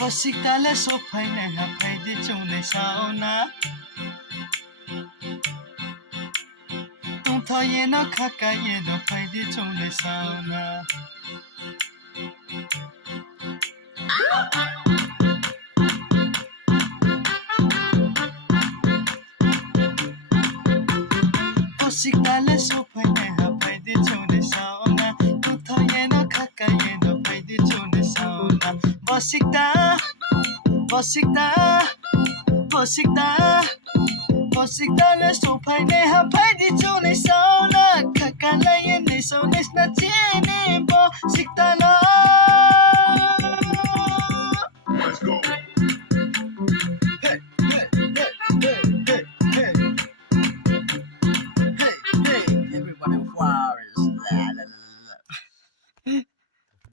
Basiktalah sophai na haphai di chunai sauna Tung tho ye no khaka ye no phai di chunai sauna Basiktalah sophai na haphai di chunai sauna Tung tho ye no khaka ye no phai di chunai sauna Basikta Basikta Basikta Basiktalah sophai na haphai di chunai sauna Khakala ye nei sones na chini Basiktalah Let's go. Hey, hey, hey, hey, hey, hey. Hey, hey, everybody, flowers. La, la, la, la.